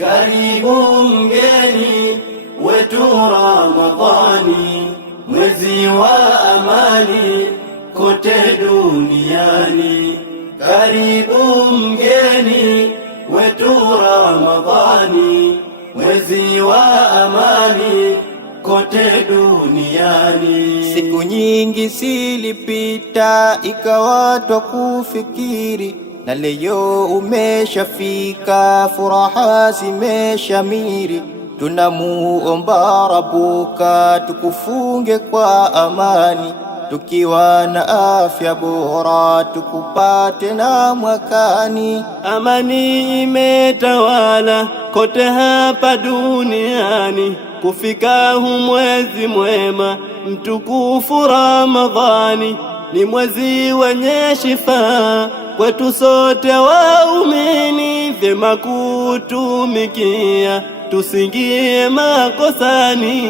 Karibu mgeni wetu Ramadhani, mwezi wa amani kote duniani. Karibu mgeni wetu Ramadhani, mwezi wa amani kote duniani. Siku nyingi zilipita ikawa twakufikiri, na leo umeshafika, furaha zimeshamiri. Tunamuomba Rabuka tukufunge kwa amani, tukiwa na afya bora tukupate na mwakani. Amani imetawala kote hapa duniani, kufika hu mwezi mwema mtukufu Ramadhani. Ni mwezi wenye shifa kwetu sote waumini, vyema kutumikia tusingie makosani.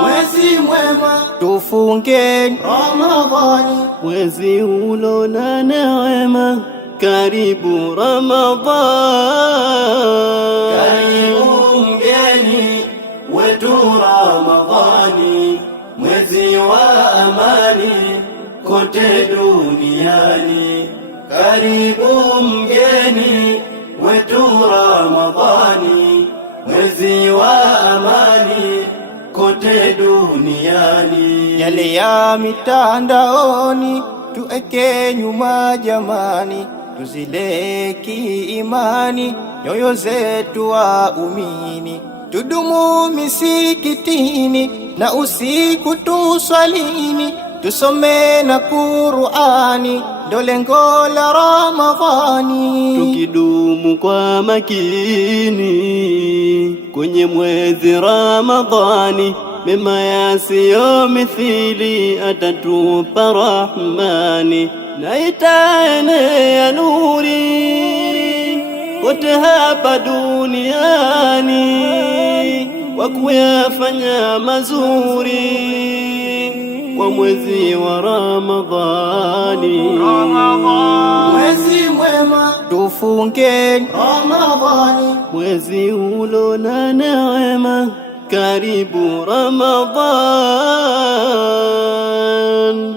Mwezi mwema tufungeni Ramadhani, mwezi ulona neema. Karibu Ramadhani, karibu mgeni wetu Ramadhani, mwezi wa amani kote duniani. Karibu mgeni wetu Ramadhani, mwezi wa amani kote duniani. Yale ya mitandaoni tueke nyuma jamani, tuzile kiimani nyoyo zetu waumini. Tudumu misikitini na usiku tuswalini, tusome na Qur'ani ndo lengo la Ramadhani. Tukidumu kwa makini kwenye mwezi Ramadhani, mema yasiyo mithili atatupa Rahmani. Na itaenea nuri kote hapa duniani, kwa kuyafanya mazuri kwa mwezi wa Ramadhani. Mwezi mwema tufungeni Ramadhani, mwezi ulona neema. Karibu Ramadhani.